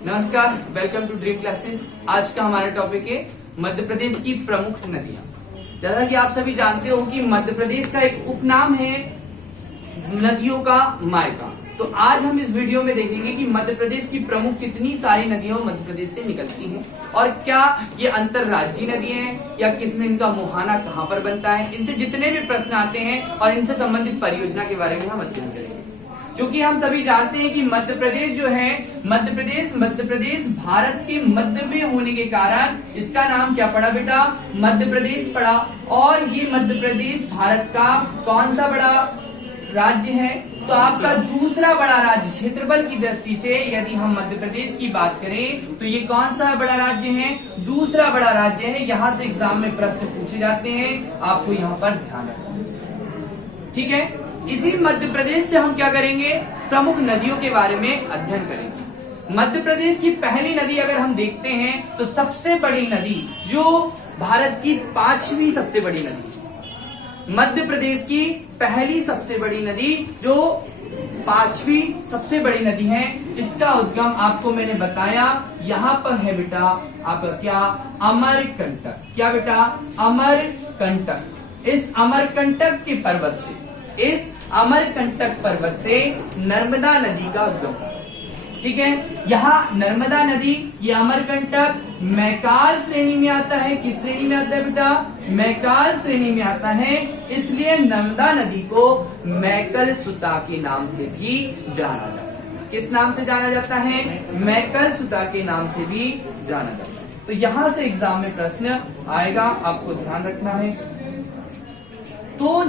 नमस्कार, welcome to dream classes. आज का हमारा टॉपिक है मध्य प्रदेश की प्रमुख नदियां। जैसा कि आप सभी जानते हो कि मध्य प्रदेश का एक उपनाम है नदियों का मायका। तो आज हम इस वीडियो में देखेंगे कि मध्य प्रदेश की प्रमुख कितनी सारी नदियां मध्य प्रदेश से निकलती हैं और क्या ये अंतरराज्यीय नदी हैं या किसमें इनका मुहाना कहां पर बनता है। इनसे जितने भी प्रश्न आते हैं और इनसे संबंधित परियोजना के बारे में हम अध्ययन करेंगे। क्योंकि हम सभी जानते हैं कि मध्य प्रदेश जो है मध्य प्रदेश भारत के मध्य में होने के कारण इसका नाम क्या पड़ा बेटा? मध्य प्रदेश पड़ा। और ये मध्य प्रदेश भारत का कौन सा बड़ा राज्य है? तो आपका दूसरा बड़ा राज्य क्षेत्रफल की दृष्टि से यदि हम मध्य प्रदेश की बात करें तो ये कौन सा बड़ा राज्य है? दूसरा बड़ा राज्य है। यहां से एग्जाम में प्रश्न पूछे जाते हैं, आपको यहाँ पर ध्यान रखना। ठीक है, इसी मध्य प्रदेश से हम क्या करेंगे? प्रमुख नदियों के बारे में अध्ययन करेंगे। मध्य प्रदेश की पहली नदी अगर हम देखते हैं तो सबसे बड़ी नदी जो भारत की 5वीं सबसे बड़ी नदी, मध्य प्रदेश की पहली सबसे बड़ी नदी जो 5वीं सबसे बड़ी नदी है, इसका उद्गम आपको मैंने बताया यहां पर है बेटा आपका क्या? अमरकंटक। क्या बेटा? अमरकंटक। इस अमरकंटक के पर्वत से, इस अमरकंटक पर्वत से नर्मदा नदी का उद्गम। ठीक है, यहाँ नर्मदा नदी, ये अमरकंटक मैकाल श्रेणी में आता है। किस श्रेणी में आता है बेटा? मैकाल श्रेणी में आता है। इसलिए नर्मदा नदी को मैकल सुता के नाम से भी जाना जाता है। किस नाम से जाना जाता है? मैकल सुता के नाम से भी जाना जाता है। तो यहां से एग्जाम में प्रश्न आएगा, आपको ध्यान रखना है। तो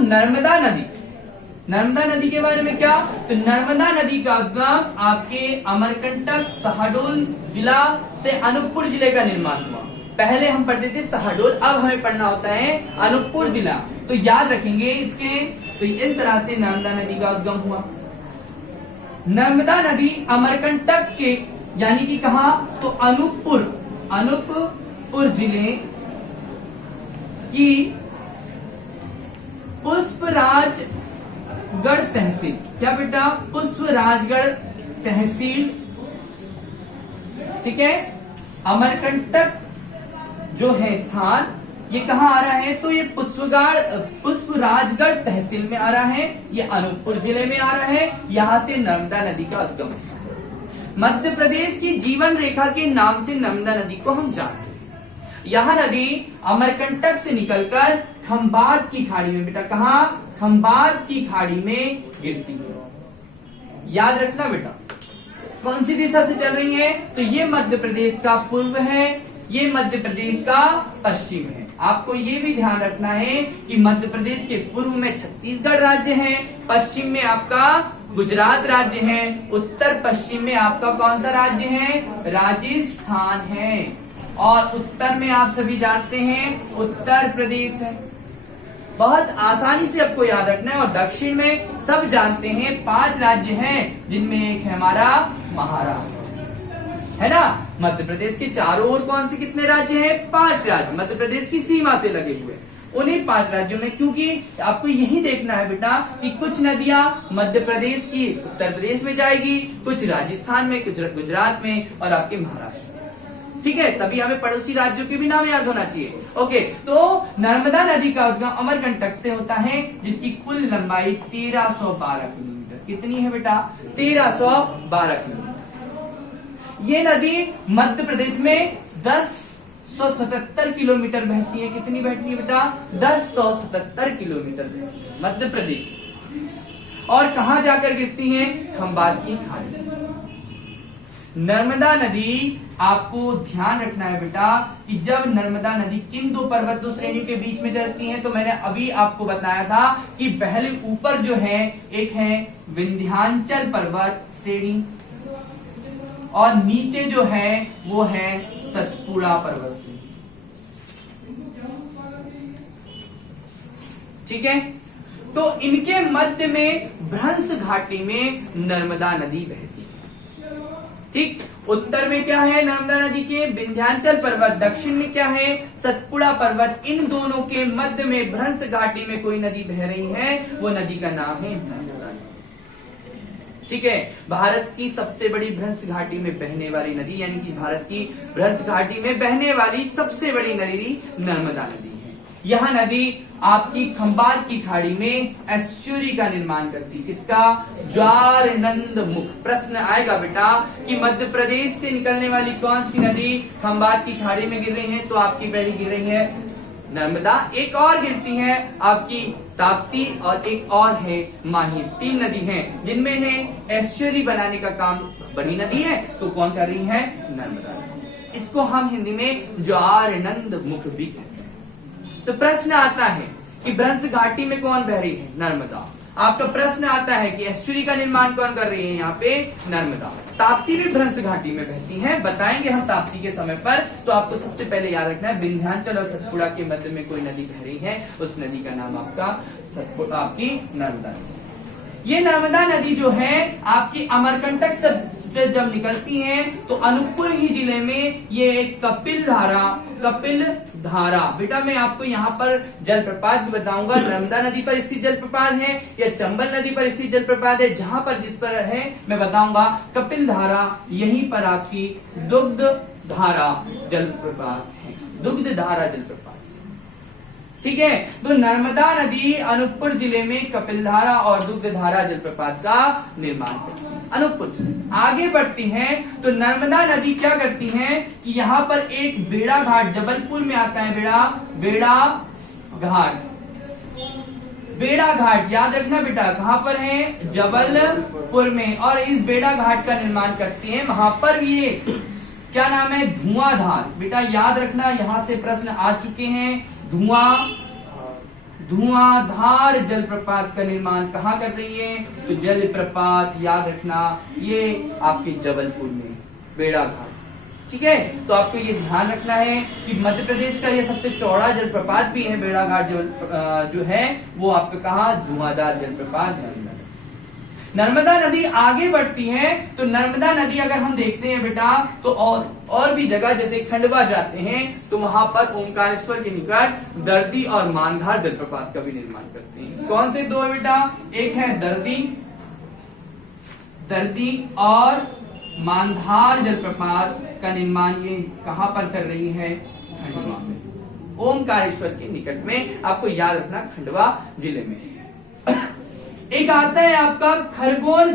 नर्मदा नदी के बारे में क्या? तो नर्मदा नदी का उद्गम आपके अमरकंटक शहडोल जिला से अनूपपुर जिले का निर्माण हुआ। पहले हम पढ़ते थे शहडोल, अब हमें पढ़ना होता है अनूपपुर जिला। तो याद रखेंगे इसके। तो इस तरह से नर्मदा नदी का उद्गम हुआ। नर्मदा नदी अमरकंटक के यानी कि कहा? तो अनूपपुर जिले की पुष्पराजगढ़ तहसील। क्या बेटा? पुष्पराजगढ़ तहसील। ठीक है, अमरकंटक जो है स्थान, ये कहां आ रहा है? तो ये पुष्पराजगढ़ तहसील में आ रहा है, ये अनूपपुर जिले में आ रहा है। यहां से नर्मदा नदी का उद्गम। मध्य प्रदेश की जीवन रेखा के नाम से नर्मदा नदी को हम जानते हैं। यह नदी अमरकंटक से निकलकर खंबात की खाड़ी में, बेटा कहा? खंबात की खाड़ी में गिरती है। याद रखना बेटा, कौन सी दिशा से चल रही है? तो ये मध्य प्रदेश का पूर्व है, ये मध्य प्रदेश का पश्चिम है। आपको ये भी ध्यान रखना है कि मध्य प्रदेश के पूर्व में छत्तीसगढ़ राज्य है, पश्चिम में आपका गुजरात राज्य है, उत्तर पश्चिम में आपका कौन सा राज्य है? राजस्थान है, और उत्तर में आप सभी जानते हैं उत्तर प्रदेश है। बहुत आसानी से आपको याद रखना है। और दक्षिण में सब जानते हैं 5 राज्य हैं, जिनमें एक है हमारा महाराष्ट्र, है ना। मध्य प्रदेश के चारों ओर कौन से कितने राज्य हैं? 5 राज्य मध्य प्रदेश की सीमा से लगे हुए। उन्हीं 5 राज्यों में, क्योंकि आपको यही देखना है बेटा कि कुछ नदियां मध्य प्रदेश की उत्तर प्रदेश में जाएगी, कुछ राजस्थान में, कुछ गुजरात में और आपके महाराष्ट्र। ठीक है, तभी हमें पड़ोसी राज्यों के भी नाम याद होना चाहिए। ओके, तो नर्मदा नदी का उद्गम अमरकंटक से होता है, जिसकी कुल लंबाई 1312 किलोमीटर। कितनी है बेटा? 1312 किलोमीटर। ये नदी मध्य प्रदेश में 1077 किलोमीटर बहती है। कितनी बहती है बेटा? 1077 किलोमीटर बहती है मध्य प्रदेश। और कहां जाकर गिरती है? खंबात की खाड़ी। नर्मदा नदी, आपको ध्यान रखना है बेटा कि जब नर्मदा नदी किन 2 पर्वत श्रेणियों के बीच में चलती है, तो मैंने अभी आपको बताया था कि पहले ऊपर जो है एक है विंध्याचल पर्वत श्रेणी और नीचे जो है वो है सतपुड़ा पर्वत श्रेणी। ठीक है, तो इनके मध्य में भ्रंश घाटी में नर्मदा नदी बहती है। ठीक, उत्तर में क्या है? नर्मदा नदी के विंध्याचल पर्वत, दक्षिण में क्या है? सतपुड़ा पर्वत। इन दोनों के मध्य में भ्रंश घाटी में कोई नदी बह रही है, वो नदी का नाम है नर्मदा। ठीक है। भारत की सबसे बड़ी भ्रंश घाटी में बहने वाली नदी, यानी कि भारत की भ्रंश घाटी में बहने वाली सबसे बड़ी नदी नर्मदा नदी है। यह नदी आपकी खंबात की खाड़ी में एस्चुरी का निर्माण करती है। किसका? ज्वारनंद मुख। प्रश्न आएगा बेटा कि मध्य प्रदेश से निकलने वाली कौन सी नदी खंबात की खाड़ी में गिर रही है? तो आपकी पहली गिर रही है नर्मदा, एक और गिरती है आपकी ताप्ती और एक और है माही। 3 नदी हैं जिनमें है एस्चुरी बनाने का काम बड़ी नदी है, तो कौन कर रही है? नर्मदा। इसको हम हिंदी में ज्वारनंद मुख भी कहते हैं। तो प्रश्न आता है कि भ्रंश घाटी में कौन बह रही है? नर्मदा। आपका प्रश्न आता है कि एस्चुरी का निर्माण कौन कर रही है? यहाँ पे नर्मदा। ताप्ती भी भ्रंश घाटी में बहती है, बताएंगे हम ताप्ती के समय पर। तो आपको सबसे पहले याद रखना है विंध्याचल और सतपुड़ा के मध्य में कोई नदी बह रही है, उस नदी का नाम आपका सतपुड़ा, आपकी नर्मदा नदी। ये नर्मदा नदी जो है आपकी अमरकंटक से जब निकलती है तो अनूपपुर ही जिले में ये एक कपिल धारा बेटा मैं आपको यहाँ पर जलप्रपात भी बताऊंगा। नर्मदा नदी पर स्थित जलप्रपात है या चंबल नदी पर स्थित जलप्रपात है, जहां पर जिस पर है मैं बताऊंगा। कपिल धारा यहीं पर आपकी दुग्ध धारा जलप्रपात है, दुग्ध धारा जलप्रपात, ठीक है। तो नर्मदा नदी अनूपपुर जिले में कपिलधारा और दुग्धधारा जलप्रपात का निर्माण करती है। अनूपपुर जिले आगे बढ़ती हैं तो नर्मदा नदी क्या करती हैं कि यहाँ पर एक बेड़ा घाट जबलपुर में आता है, बेड़ा घाट याद रखना बेटा, कहाँ पर है? जबलपुर में। और इस बेड़ा घाट का निर्माण करती है, वहां पर ये क्या नाम है? धुआंधार। बेटा याद रखना, यहां से प्रश्न आ चुके हैं। धुआंधार जलप्रपात का निर्माण कहाँ कर रही है? तो जलप्रपात याद रखना ये आपके जबलपुर में बेड़ा घाट, ठीक है। तो आपको ये ध्यान रखना है कि मध्य प्रदेश का ये सबसे चौड़ा जलप्रपात भी है बेड़ा घाट जो है वो आपका कहा? धुआंधार जलप्रपात नर्मदा नदी आगे बढ़ती है तो नर्मदा नदी अगर हम देखते हैं बेटा तो और भी जगह जैसे खंडवा जाते हैं तो वहां पर ओंकारेश्वर के निकट दर्दी और मानधार जलप्रपात का भी निर्माण करते हैं। कौन से 2 है बेटा? एक है दर्दी और मानधार जलप्रपात का निर्माण ये कहां पर कर रही है? खंडवा में, ओंकारेश्वर के निकट में। आपको याद रखना खंडवा जिले में। एक आता है आपका खरगोन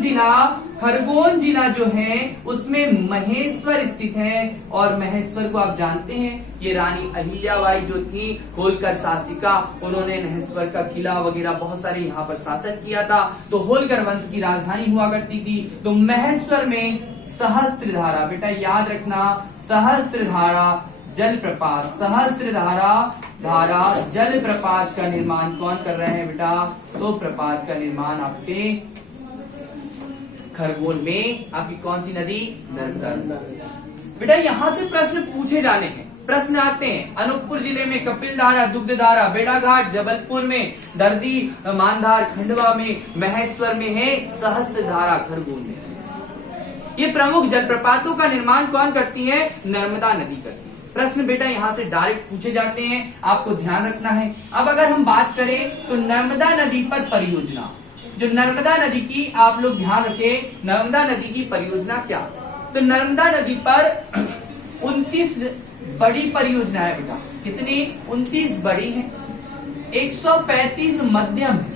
जिला जो है उसमें महेश्वर स्थित है। और महेश्वर को आप जानते हैं, ये रानी अहिल्याबाई जो थी होलकर शासिका, उन्होंने महेश्वर का किला वगैरह बहुत सारे यहाँ पर शासन किया था। तो होलकर वंश की राजधानी हुआ करती थी। तो महेश्वर में सहस्त्रधारा, बेटा याद रखना, सहस्त्रधारा जलप्रपात का निर्माण कौन कर रहे हैं बेटा? तो प्रपात का निर्माण आपके खरगोन में आपकी कौन सी नदी? नर्मदा नदी। बेटा यहां से प्रश्न पूछे जाने हैं, प्रश्न आते हैं। अनूपपुर जिले में कपिलधारा, दुग्धधारा, बेड़ाघाट, जबलपुर में दर्दी, मानधार, खंडवा में, महेश्वर में है सहस्त्रधारा, खरगोन में। ये प्रमुख जलप्रपातों का निर्माण कौन करती है? नर्मदा नदी करती है। प्रश्न बेटा यहां से डायरेक्ट पूछे जाते हैं, आपको ध्यान रखना है। अब अगर हम बात करें तो नर्मदा नदी पर परियोजना, जो नर्मदा नदी की आप लोग ध्यान रखें, नर्मदा नदी की परियोजना क्या? तो नर्मदा नदी पर 29 बड़ी परियोजना है बेटा। कितनी? 29 बड़ी है, 135 मध्यम है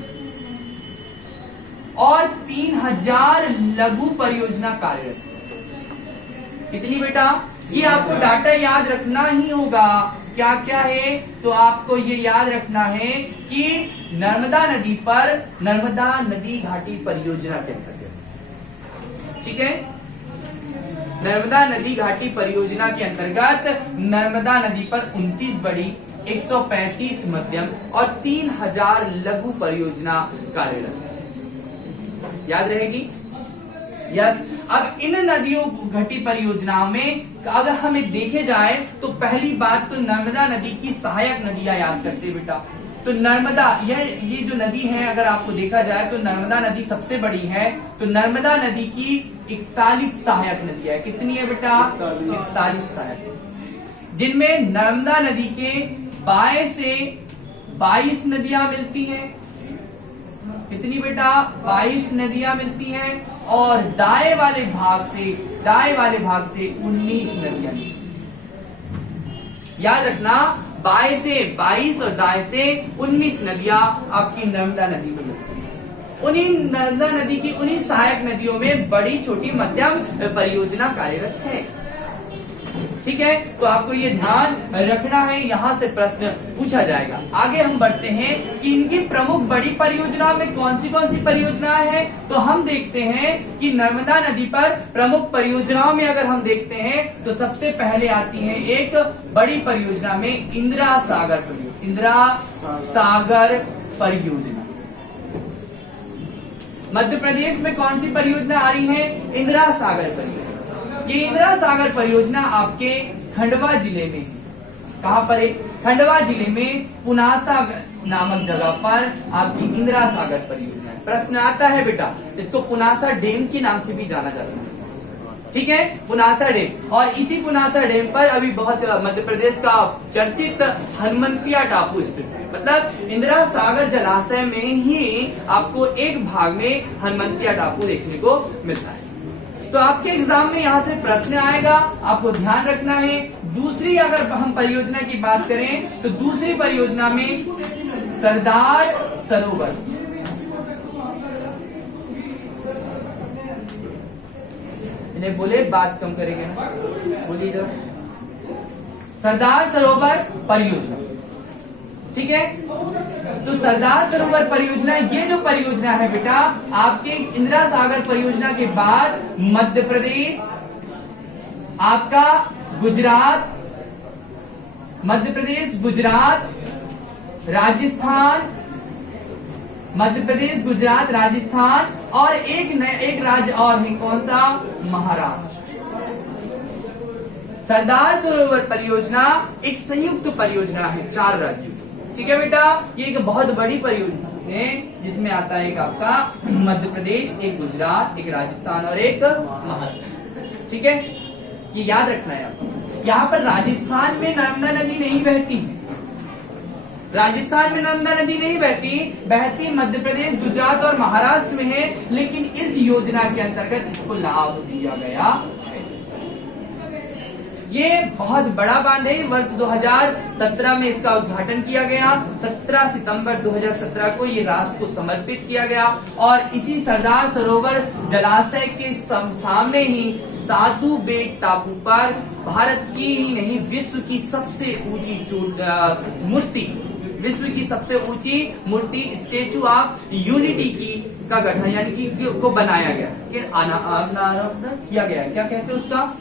और 3000 लघु परियोजना कार्यरत है। कितनी बेटा? ये आपको डाटा याद रखना ही होगा। क्या क्या है? तो आपको ये याद रखना है कि नर्मदा नदी पर नर्मदा नदी घाटी परियोजना के अंतर्गत, ठीक है, नर्मदा नदी घाटी परियोजना के अंतर्गत नर्मदा नदी पर 29 बड़ी, 135 मध्यम और 3000 लघु परियोजना कार्यरत है। याद रहेगी? यस। अब इन नदियों घाटी परियोजनाओं में अगर हमें देखे जाए तो पहली बात तो नर्मदा नदी की सहायक नदियां याद करते बेटा। तो नर्मदा ये जो नदी है अगर आपको देखा जाए तो नर्मदा नदी सबसे बड़ी है। तो नर्मदा नदी की 41 सहायक नदियां है। कितनी है बेटा? 41 सहायक, जिनमें नर्मदा नदी के 22 से 22 नदियां मिलती हैं। कितनी बेटा? 22 नदियां मिलती हैं और दाएं वाले भाग से 19 नदियां निकलती हैं। याद रखना, बाएं से 22 और दाएं से 19 नदियां आपकी नर्मदा नदी में मिलती हैं। उन्हीं नर्मदा नदी की उन्हीं सहायक नदियों में बड़ी छोटी मध्यम परियोजना कार्यरत है। ठीक है, तो आपको ये ध्यान रखना है, यहां से प्रश्न पूछा जाएगा। आगे हम बढ़ते हैं कि इनकी प्रमुख बड़ी परियोजना में कौन सी परियोजनाएं हैं। तो हम देखते हैं कि नर्मदा नदी पर प्रमुख परियोजनाओं में अगर हम देखते हैं तो सबसे पहले आती है एक बड़ी परियोजना में इंदिरा सागर परियोजना। मध्य प्रदेश में कौन सी परियोजना आ रही है? इंदिरा सागर परियोजना। ये इंदिरा सागर परियोजना आपके खंडवा जिले में है। कहां पर है? खंडवा जिले में पुनासा नामक जगह पर आपकी इंदिरा सागर परियोजना है। प्रश्न आता है बेटा, इसको पुनासा डैम के नाम से भी जाना जाता है। ठीक है, पुनासा डैम। और इसी पुनासा डैम पर अभी बहुत मध्य प्रदेश का चर्चित हनुमंतिया टापू स्थित है। मतलब इंदिरा सागर जलाशय में ही आपको एक भाग में हनुमंतिया टापू देखने को मिलता है। तो आपके एग्जाम में यहां से प्रश्न आएगा, आपको ध्यान रखना है। दूसरी अगर हम परियोजना की बात करें तो दूसरी परियोजना में सरदार सरोवर। इन्हें बोले बात कम करेंगे, बोलिए जरा। सरदार सरोवर परियोजना, ठीक है। तो सरदार सरोवर परियोजना, ये जो परियोजना है बेटा आपके इंदिरा सागर परियोजना के बाद मध्य प्रदेश, आपका गुजरात, मध्य प्रदेश, गुजरात, राजस्थान, मध्य प्रदेश, गुजरात, राजस्थान और एक राज्य और है, कौन सा? महाराष्ट्र। सरदार सरोवर परियोजना एक संयुक्त परियोजना है 4 राज्यों। ठीक है बेटा, ये एक बहुत बड़ी परियोजना है जिसमें आता है एक आपका मध्य प्रदेश, एक गुजरात, एक राजस्थान और एक महाराष्ट्र। ठीक है, ये याद रखना है आपको। यहाँ पर राजस्थान में नर्मदा नदी नहीं बहती, राजस्थान में नर्मदा नदी नहीं बहती मध्य प्रदेश, गुजरात और महाराष्ट्र में है। लेकिन इस योजना के अंतर्गत इसको लाभ दिया गया। ये बहुत बड़ा बांध है। वर्ष 2017 में इसका उद्घाटन किया गया। 17 सितंबर 2017 को ये राष्ट्र को समर्पित किया गया और इसी सरदार सरोवर जलाशय के सामने ही साधु बेट टापू पर भारत की ही नहीं विश्व की सबसे ऊंची मूर्ति स्टेचू ऑफ यूनिटी का गठन यानी कि को बनाया गया, किया गया। क्या कहते हैं उसका?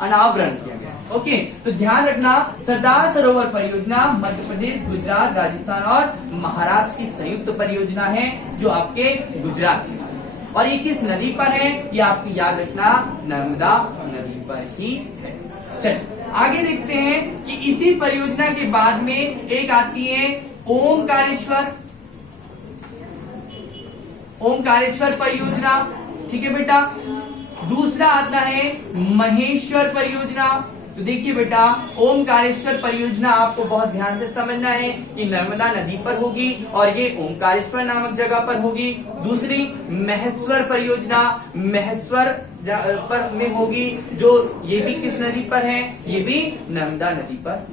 अनावरण किया गया। ओके, तो ध्यान रखना, सरदार सरोवर परियोजना मध्य प्रदेश, गुजरात, राजस्थान और महाराष्ट्र की संयुक्त परियोजना है जो आपके गुजरात में है। और ये किस नदी पर है? ये आपकी याद रखना, नर्मदा नदी पर ही है। चलिए आगे देखते हैं कि इसी परियोजना के बाद में एक आती है ओमकारेश्वर परियोजना। ठीक है बेटा, दूसरा आता है महेश्वर परियोजना। तो देखिए बेटा, ओमकारेश्वर परियोजना आपको बहुत ध्यान से समझना है कि नर्मदा नदी पर होगी और ये ओमकारेश्वर नामक जगह पर होगी। दूसरी महेश्वर परियोजना महेश्वर पर में होगी, जो ये भी किस नदी पर है? ये भी नर्मदा नदी पर।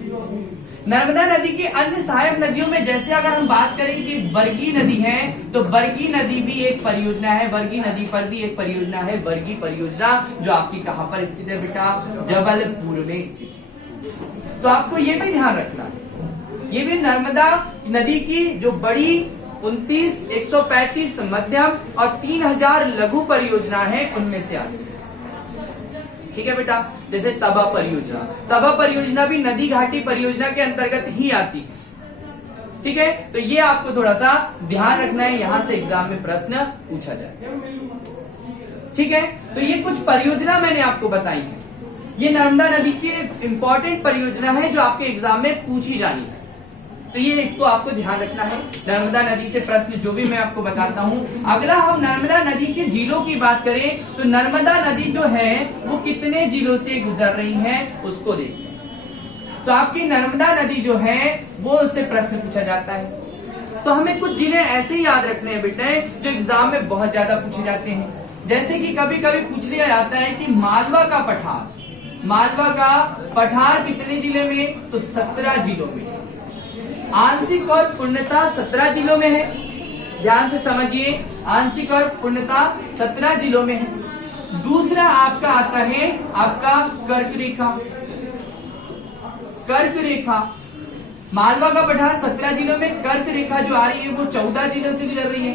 नर्मदा नदी की अन्य सहायक नदियों में जैसे अगर हम बात करें कि बरगी नदी है, तो बरगी नदी भी एक परियोजना है। बरगी नदी पर भी एक परियोजना है, बरगी परियोजना, जो आपकी कहां पर स्थित है बेटा? जबलपुर में स्थित। तो आपको ये भी ध्यान रखना है, ये भी नर्मदा नदी की जो बड़ी 29, 135 मध्यम और 3000 लघु परियोजना है उनमें से आती है। ठीक है बेटा, जैसे तबा परियोजना भी नदी घाटी परियोजना के अंतर्गत ही आती है। ठीक है, तो ये आपको थोड़ा सा ध्यान रखना है, यहां से एग्जाम में प्रश्न पूछा जाए। ठीक है, तो ये कुछ परियोजना मैंने आपको बताई है। ये नर्मदा नदी की एक इंपॉर्टेंट परियोजना है जो आपके एग्जाम में पूछी जानी है। तो ये इसको आपको ध्यान रखना है। नर्मदा नदी से प्रश्न जो भी मैं आपको बताता हूं। अगला हम नर्मदा नदी के जिलों की बात करें तो नर्मदा नदी जो है वो कितने जिलों से गुजर रही है उसको देखते हैं। तो आपकी नर्मदा नदी जो है वो उससे प्रश्न पूछा जाता है। तो हमें कुछ जिले ऐसे ही याद रखने हैं बेटे जो एग्जाम में बहुत ज्यादा पूछे जाते हैं। जैसे कि कभी कभी पूछ लिया जाता है कि मालवा का पठार कितने जिले में, तो 17 जिलों में। आंशिक और पूर्णतः 17 जिलों में है, ध्यान से समझिए, आंशिक और पूर्णतः 17 जिलों में है। दूसरा आपका आता है आपका कर्क रेखा। मालवा का पठार 17 जिलों में, कर्क रेखा जो आ रही है वो 14 जिलों से गुजर रही है।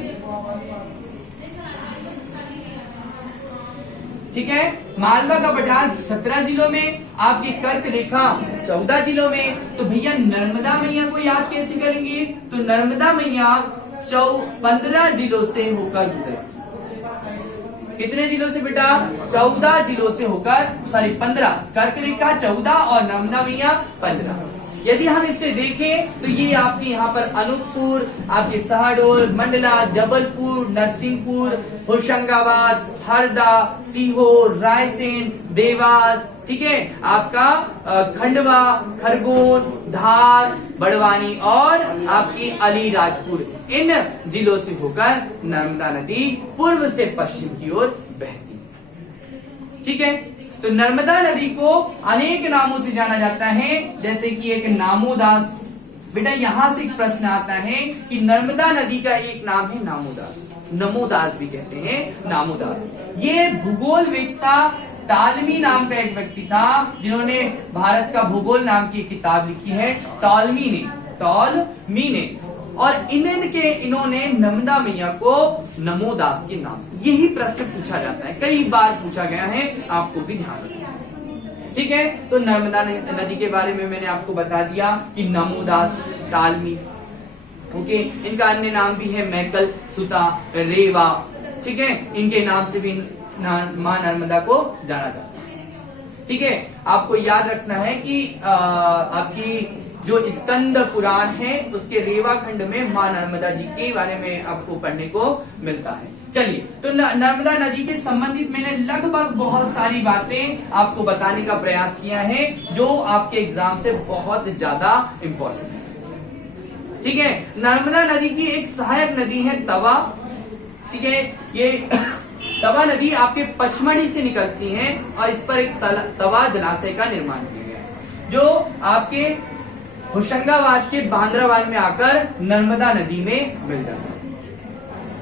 ठीक है, मालवा का पठार 17 जिलों में, आपकी कर्क रेखा 14 जिलों में। तो भैया नर्मदा मैया को याद कैसे करेंगे, तो नर्मदा मैया 15 जिलों से होकर गुजरे। कितने जिलों से बेटा, 14 जिलों से होकर, 15, कर्क रेखा 14 और नर्मदा मैया 15। यदि हम इससे देखें तो ये आपके यहाँ पर अनूपपुर, आपके शहडोल, मंडला, जबलपुर, नरसिंहपुर, होशंगाबाद, हरदा, सीहोर, रायसेन, देवास, ठीक है, आपका खंडवा, खरगोन, धार, बड़वानी और आपकी अलीराजपुर, इन जिलों से होकर नर्मदा नदी पूर्व से पश्चिम की ओर बहती है। ठीक है, तो नर्मदा नदी को अनेक नामों से जाना जाता है, जैसे कि एक नामोदास। बेटा यहां से एक प्रश्न आता है कि नर्मदा नदी का एक नाम है नामोदास, नमोदास भी कहते हैं, नामोदास। ये भूगोलवेत्ता टालमी नाम का एक व्यक्ति था, जिन्होंने भारत का भूगोल नाम की किताब लिखी है, टॉलमी ने, और इन्होंने नर्मदा मैया को नमोदास के नाम से, यही प्रश्न पूछा जाता है, कई बार पूछा गया है, आपको भी ध्यान रखना। ठीक है, तो नर्मदा नदी के बारे में मैंने आपको बता दिया कि नमोदास, टालमी, ओके, इनका अन्य नाम भी है मैकल, सुता, रेवा। ठीक है, इनके नाम से भी मां नर्मदा को जाना जाता है। ठीक है, आपको याद रखना है कि आपकी जो स्कंद पुराण है उसके रेवा खंड में मां नर्मदा जी के बारे में आपको पढ़ने को मिलता है। चलिए, तो नर्मदा नदी के संबंधित मैंने लगभग बहुत सारी बातें आपको बताने का प्रयास किया है, जो आपके एग्जाम से बहुत ज्यादा इंपॉर्टेंट है। ठीक है, नर्मदा नदी की एक सहायक नदी है तवा। ठीक है, ये तवा नदी आपके पचमढ़ी से निकलती है और इस पर एक तवा जलाशय का निर्माण किया गया है, जो आपके होशंगाबाद के बांद्राबाद में आकर नर्मदा नदी में मिल जाता है।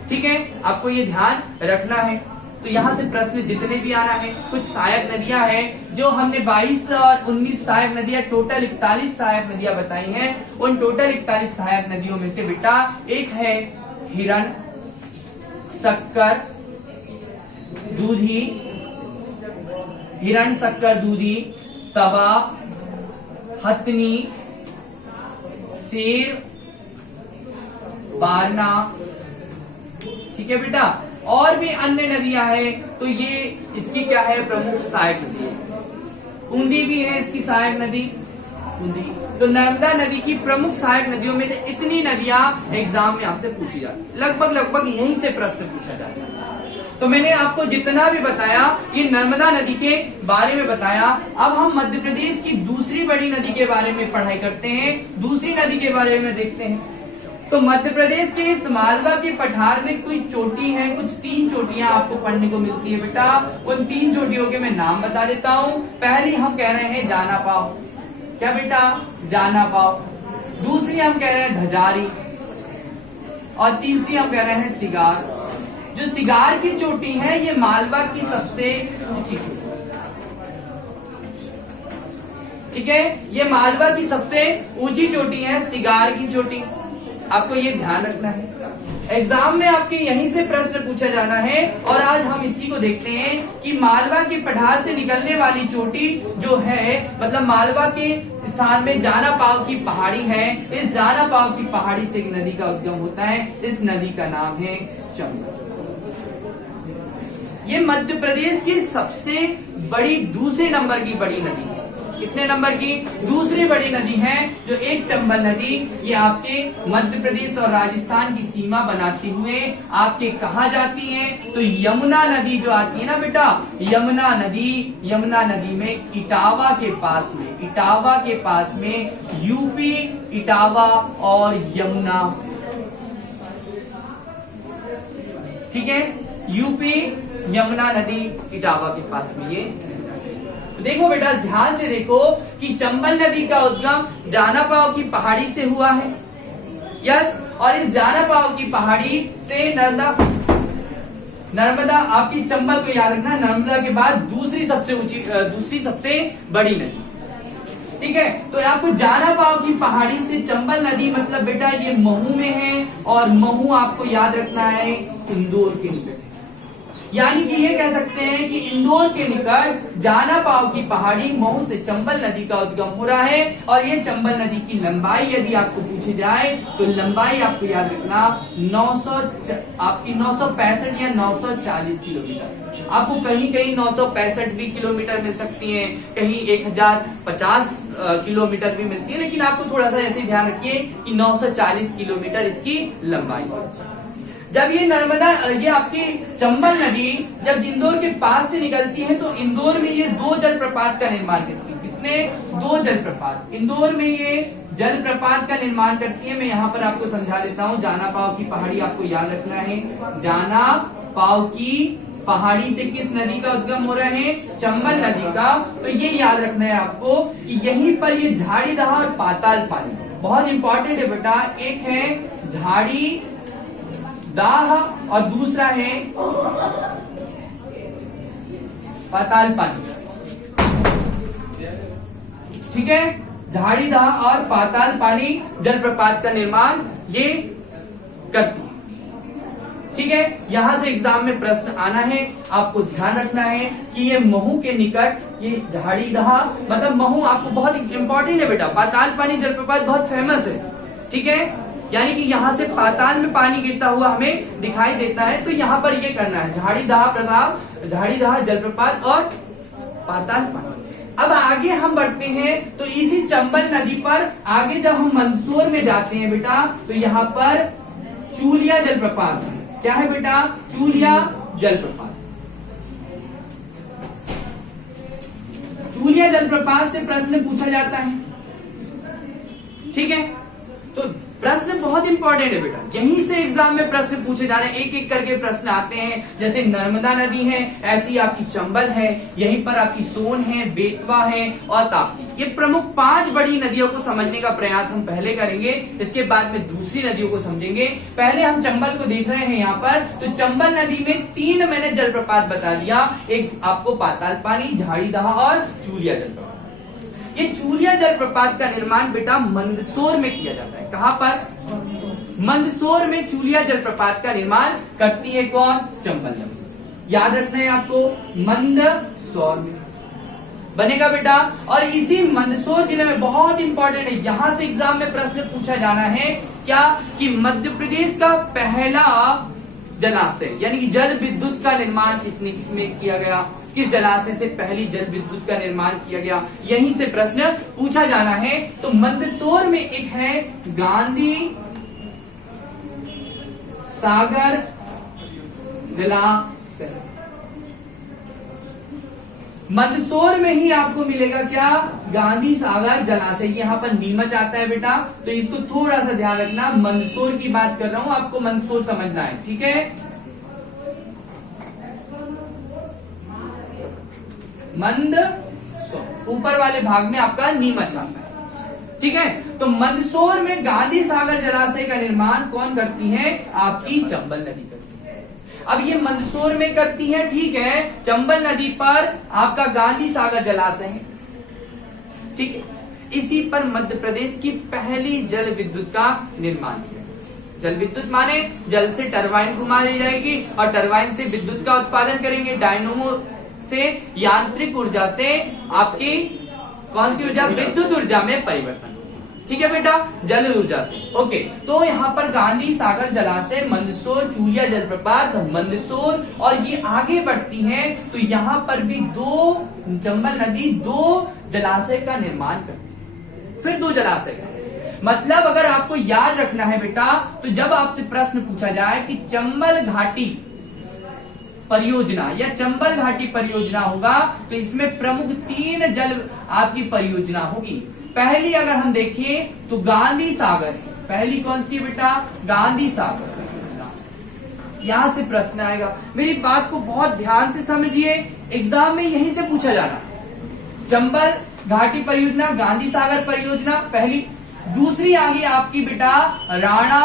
ठीक है, आपको ये ध्यान रखना है। तो यहाँ से प्रश्न जितने भी आना है, कुछ सहायक नदियां हैं, जो हमने 22 और 19 सहायक नदियां, टोटल 41 सहायक नदियां बताई हैं। उन टोटल 41 सहायक नदियों में से बेटा एक है हिरण, शक्कर, दूधी, हिरण, शक्कर, दूधी, तवा, हथनी, शेर, बारना। ठीक है बेटा, और भी अन्य नदियां हैं, तो ये इसकी क्या है, प्रमुख सहायक नदी है। ऊंधी भी है इसकी सहायक नदी, ऊंधी। तो नर्मदा नदी की प्रमुख सहायक नदियों में से इतनी नदियां एग्जाम में आपसे पूछी जाती, लगभग यहीं से प्रश्न पूछा जाता है। तो मैंने आपको जितना भी बताया, ये नर्मदा नदी के बारे में बताया। अब हम मध्य प्रदेश की दूसरी बड़ी नदी के बारे में पढ़ाई करते हैं, दूसरी नदी के बारे में देखते हैं। तो मध्य प्रदेश के इस मालवा के पठार में कोई चोटी है, कुछ 3 चोटियां आपको पढ़ने को मिलती है बेटा। उन 3 चोटियों के मैं नाम बता देता हूँ। पहली हम कह रहे हैं जाना पाव, क्या बेटा, जाना पाव। दूसरी हम कह रहे हैं धजारी, और तीसरी हम कह रहे हैं सिगार। जो सिगार की चोटी है, ये मालवा की सबसे ऊंची चोटी। ठीक है, ये मालवा की सबसे ऊंची चोटी है, सिगार की चोटी। आपको ये ध्यान रखना है, एग्जाम में आपके यहीं से प्रश्न पूछा जाना है। और आज हम इसी को देखते हैं कि मालवा के पठार से निकलने वाली चोटी जो है, मतलब मालवा के स्थान में जाना पाव की पहाड़ी है। इस जाना पाव की पहाड़ी से एक नदी का उद्गम होता है, इस नदी का नाम है चंबल। ये मध्य प्रदेश की सबसे बड़ी दूसरे नंबर की बड़ी नदी है। कितने नंबर की? दूसरी बड़ी नदी है, जो एक चंबल नदी, ये आपके मध्य प्रदेश और राजस्थान की सीमा बनाती हुए आपके कहा जाती है, तो यमुना नदी जो आती है ना बेटा, यमुना नदी में इटावा के पास में यूपी, इटावा और यमुना, ठीक है, यूपी, यमुना नदी इटावा के पास में ये। तो देखो बेटा ध्यान से देखो कि चंबल नदी का उद्गम जानापाव की पहाड़ी से हुआ है। यस, और इस जानापाव की पहाड़ी से नर्मदा आपकी चंबल को याद रखना, नर्मदा के बाद दूसरी सबसे बड़ी नदी। ठीक है, तो आपको जानापाव की पहाड़ी से चंबल नदी मतलब बेटा ये महू में है, और महू आपको याद रखना है इंदौर के निकट है। यानी कि ये कह सकते हैं कि इंदौर के निकट जानापाव की पहाड़ी महू से चंबल नदी का उद्गम हो रहा है। और ये चंबल नदी की लंबाई यदि आपको पूछी जाए तो लंबाई आपको याद रखना 965 या 940 किलोमीटर। आपको कहीं कहीं 965 भी किलोमीटर मिल सकती है, कहीं 1050 किलोमीटर भी मिलती है, लेकिन आपको थोड़ा सा ऐसे ध्यान रखिए कि 940 किलोमीटर इसकी लंबाई है। जब ये नर्मदा, ये आपकी चंबल नदी जब इंदौर के पास से निकलती है तो इंदौर में ये 2 जलप्रपात का निर्माण करती है। कितने? 2 जलप्रपात इंदौर में ये जलप्रपात का निर्माण करती है। मैं यहाँ पर आपको समझा देता हूँ। जानापाव की पहाड़ी आपको याद रखना है। जानापाव की पहाड़ी से किस नदी का उद्गम हो रहा है? चंबल नदी का। तो ये याद रखना है आपको कि यहीं पर ये झाड़ीदह और पाताल पानी बहुत इंपॉर्टेंट है बेटा। एक है झाड़ी दाह और दूसरा है पाताल पानी। ठीक है, झाड़ीदाह और पाताल पानी जलप्रपात का निर्माण ये करती है। ठीक है, यहां से एग्जाम में प्रश्न आना है, आपको ध्यान रखना है कि ये महू के निकट ये झाड़ीदाह मतलब महू आपको बहुत इंपॉर्टेंट है बेटा। पाताल पानी जलप्रपात बहुत फेमस है। ठीक है, यानी कि यहां से पाताल में पानी गिरता हुआ हमें दिखाई देता है, तो यहां पर ये करना है झाड़ीदाह जलप्रपात और पाताल पानी। अब आगे हम बढ़ते हैं तो इसी चंबल नदी पर आगे जब हम मंदसौर में जाते हैं बेटा तो यहाँ पर चूलिया जलप्रपात है। क्या है बेटा? चूलिया जलप्रपात। चूलिया जलप्रपात से प्रश्न पूछा जाता है। ठीक है, तो प्रश्न बहुत इंपॉर्टेंट है बेटा, यहीं से एग्जाम में प्रश्न पूछे जा रहे हैं। एक एक करके प्रश्न आते हैं। जैसे नर्मदा नदी है, ऐसी आपकी चंबल है, यहीं पर आपकी सोन है, बेतवा है और ताप्ती। ये प्रमुख 5 बड़ी नदियों को समझने का प्रयास हम पहले करेंगे, इसके बाद में दूसरी नदियों को समझेंगे। पहले हम चंबल को देख रहे हैं यहाँ पर। तो चंबल नदी में 3 मैंने जलप्रपात बता दिया, एक आपको पाताल पानी, झाड़ीदाह और चूलिया जलप्रपात। ये चूलिया जलप्रपात का निर्माण बेटा मंदसौर में किया जाता है। कहां पर? मंदसौर में चूलिया जलप्रपात का निर्माण करती है कौन? चंबल नदी। याद रखना है आपको, मंदसौर में बनेगा बेटा। और इसी मंदसौर जिले में बहुत इंपॉर्टेंट है, यहां से एग्जाम में प्रश्न पूछा जाना है क्या कि मध्य प्रदेश का पहला जलाशय यानी कि जल विद्युत का निर्माण किसने में किया गया? किस जलाशय से पहली जल विद्युत का निर्माण किया गया? यहीं से प्रश्न पूछा जाना है। तो मंदसौर में एक है गांधी सागर जलाशय। मंदसौर में ही आपको मिलेगा क्या? गांधी सागर जलाशय। यहाँ पर नीमच आता है बेटा, तो इसको थोड़ा सा ध्यान रखना। मंदसौर की बात कर रहा हूं, आपको मंदसौर समझना है। ठीक है, मंदसौर ऊपर वाले भाग में आपका नीमच आता है। ठीक है, तो मंदसौर में गांधी सागर जलाशय का निर्माण कौन करती है? आपकी चंबल नदी करती है। अब ये मंदसौर में करती है, ठीक है। चंबल नदी पर आपका गांधी सागर जलाशय है। ठीक है, इसी पर मध्य प्रदेश की पहली जल विद्युत का निर्माण किया। जल विद्युत माने जल से टरबाइन घुमाई जाएगी और टरबाइन से विद्युत का उत्पादन करेंगे। डायनोमो से यांत्रिक ऊर्जा से आपकी कौन सी ऊर्जा? विद्युत ऊर्जा में परिवर्तन। ठीक है बेटा, जल ऊर्जा से। ओके, तो यहाँ पर गांधी सागर जलाशय, मंदसौर, चूलिया जलप्रपात, मंदसौर, और ये आगे बढ़ती हैं तो यहाँ पर भी चंबल नदी 2 जलाशय का निर्माण करती है। फिर 2 जलाशय का मतलब अगर आपको याद रखना है बेटा, तो जब आपसे प्रश्न पूछा जाए कि चंबल घाटी परियोजना या चंबल घाटी परियोजना होगा तो इसमें प्रमुख 3 जल आपकी परियोजना होगी। पहली अगर हम देखें तो गांधी सागर है। पहली कौन सी है बेटा? गांधी सागर परियोजना। यहां से प्रश्न आएगा। मेरी बात को बहुत ध्यान से समझिए, एग्जाम में यहीं से पूछा जाना। चंबल घाटी परियोजना, गांधी सागर परियोजना पहली। दूसरी आगे आपकी बेटा राणा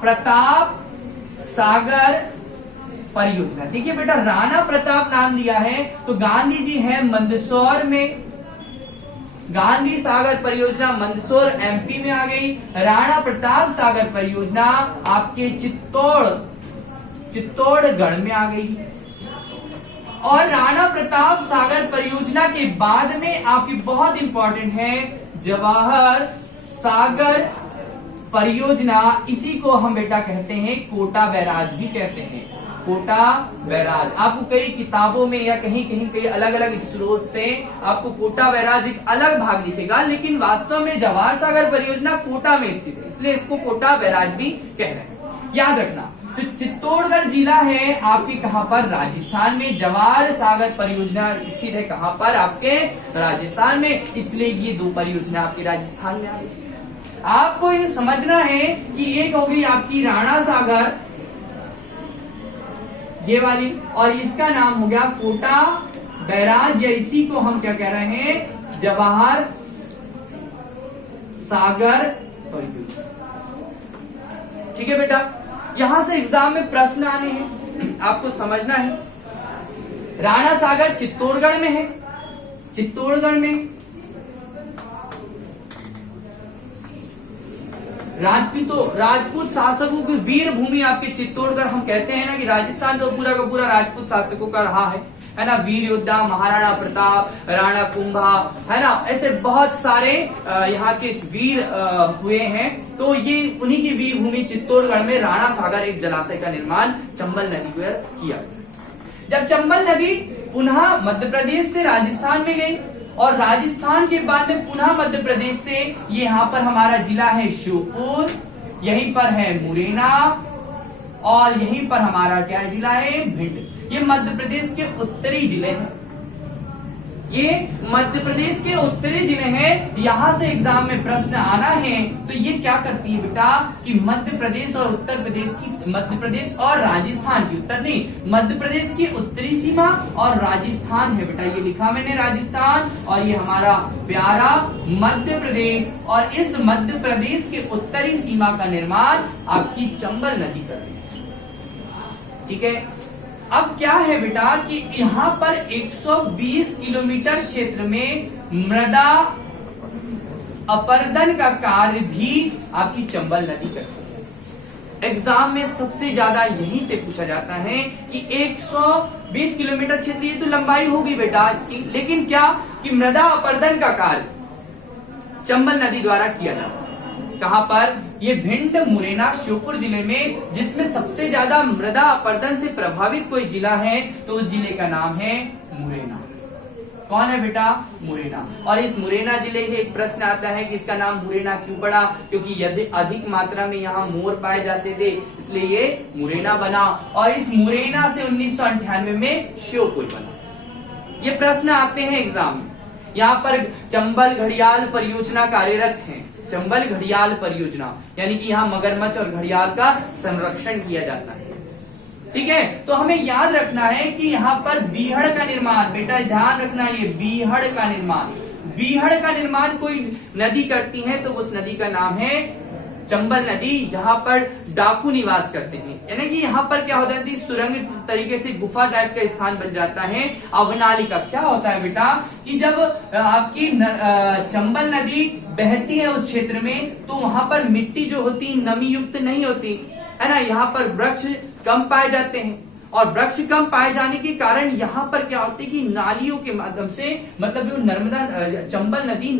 प्रताप सागर परियोजना। देखिए बेटा, राणा प्रताप नाम लिया है तो गांधी जी है मंदसौर में, गांधी सागर परियोजना मंदसौर एमपी में आ गई। राणा प्रताप सागर परियोजना आपके चित्तौड़गढ़ में आ गई। और राणा प्रताप सागर परियोजना के बाद में आपकी बहुत इंपॉर्टेंट है जवाहर सागर परियोजना। इसी को हम बेटा कहते हैं कोटा बैराज भी कहते हैं, कोटा बैराज। आपको कई किताबों में या कहीं कहीं कई अलग अलग स्रोत से आपको कोटा बैराज एक अलग भाग दिखेगा, लेकिन वास्तव में जवाहर सागर परियोजना कोटा में स्थित है, इसलिए इसको कोटा बैराज भी कह रहे हैं। याद रखना, तो चित्तौड़गढ़ जिला है आपके कहां पर, राजस्थान में। जवाहर सागर परियोजना स्थित है कहां पर, आपके राजस्थान में, इसलिए ये दो परियोजना आपके राजस्थान में आ गई। आपको ये समझना है कि एक हो गई आपकी राणा सागर ये वाली, और इसका नाम हो गया कोटा बैराज, या इसी को हम क्या कह रहे हैं, जवाहर सागर परियोजना। ठीक है बेटा, यहां से एग्जाम में प्रश्न आने हैं, आपको समझना है। राणा सागर चित्तौड़गढ़ में है, चित्तौड़गढ़ में। राजपूत शासकों की वीर भूमि आपके चित्तौड़गढ़। हम कहते हैं ना कि राजस्थान तो पूरा का पूरा राजपूत शासकों का रहा है ना। वीर योद्धा महाराणा प्रताप, राणा कुंभा, है ना, ऐसे बहुत सारे यहाँ के वीर हुए हैं। तो ये उन्हीं की वीर भूमि चित्तौड़गढ़ में राणा सागर एक जलाशय का निर्माण चंबल नदी पर किया। जब चंबल नदी पुनः मध्य प्रदेश से राजस्थान में गई और राजस्थान के बाद में पुनः मध्य प्रदेश से, ये यहाँ पर हमारा जिला है श्योपुर, यहीं पर है मुरैना, और यहीं पर हमारा क्या जिला है, भिंड। ये मध्य प्रदेश के उत्तरी जिले हैं, ये मध्य प्रदेश के उत्तरी जिले हैं। यहां से एग्जाम में प्रश्न आना है तो ये क्या करती है बेटा कि मध्य प्रदेश और उत्तर प्रदेश की, मध्य प्रदेश और राजस्थान की, उत्तर नहीं, मध्य प्रदेश की उत्तरी सीमा और राजस्थान है बेटा, ये लिखा मैंने राजस्थान, और ये हमारा प्यारा मध्य प्रदेश, और इस मध्य प्रदेश के उत्तरी सीमा का निर्माण आपकी चंबल नदी कर रही है। ठीक है, अब क्या है बेटा कि यहाँ पर 120 किलोमीटर क्षेत्र में मृदा अपरदन का कार्य भी आपकी चंबल नदी करती है। एग्जाम में सबसे ज्यादा यहीं से पूछा जाता है कि 120 किलोमीटर क्षेत्र, ये तो लंबाई होगी बेटा इसकी, लेकिन क्या कि मृदा अपरदन का कार्य चंबल नदी द्वारा किया जाता है। कहां पर, ये भिंड, मुरैना, श्योपुर जिले में, जिसमें सबसे ज्यादा मृदा अपरदन से प्रभावित कोई जिला है तो उस जिले का नाम है मुरैना। कौन है बेटा, मुरैना। और इस मुरैना जिले से एक प्रश्न आता है कि इसका नाम मुरैना क्यों पड़ा, क्योंकि यदि अधिक मात्रा में यहाँ मोर पाए जाते थे, इसलिए ये मुरैना बना, और इस मुरैना से 1998 में श्योपुर बना। ये प्रश्न आते हैं एग्जाम में। यहाँ पर चंबल घड़ियाल परियोजना कार्यरत है, चंबल घड़ियाल परियोजना, यानी कि यहाँ मगरमच्छ और घड़ियाल का संरक्षण किया जाता है। ठीक है, तो हमें याद रखना है कि यहाँ पर बीहड़ का निर्माण, बेटा ध्यान रखना, ये बीहड़ का निर्माण, बीहड़ का निर्माण कोई नदी करती है तो उस नदी का नाम है चंबल नदी, जहां पर डाकू निवास करते हैं। यानी कि यहाँ पर क्या होता है, सुरंग तरीके से गुफा टाइप का स्थान बन जाता है। अवनालिका क्या होता है बेटा कि जब आपकी चंबल नदी बहती है उस क्षेत्र में, तो वहां पर मिट्टी जो होती नमी युक्त नहीं होती है ना, यहाँ पर वृक्ष कम पाए जाते हैं, और वृक्ष कम पाए जाने के कारण यहाँ पर क्या होती है कि नालियों के माध्यम से, मतलब जो नर्मदा चंबल नदी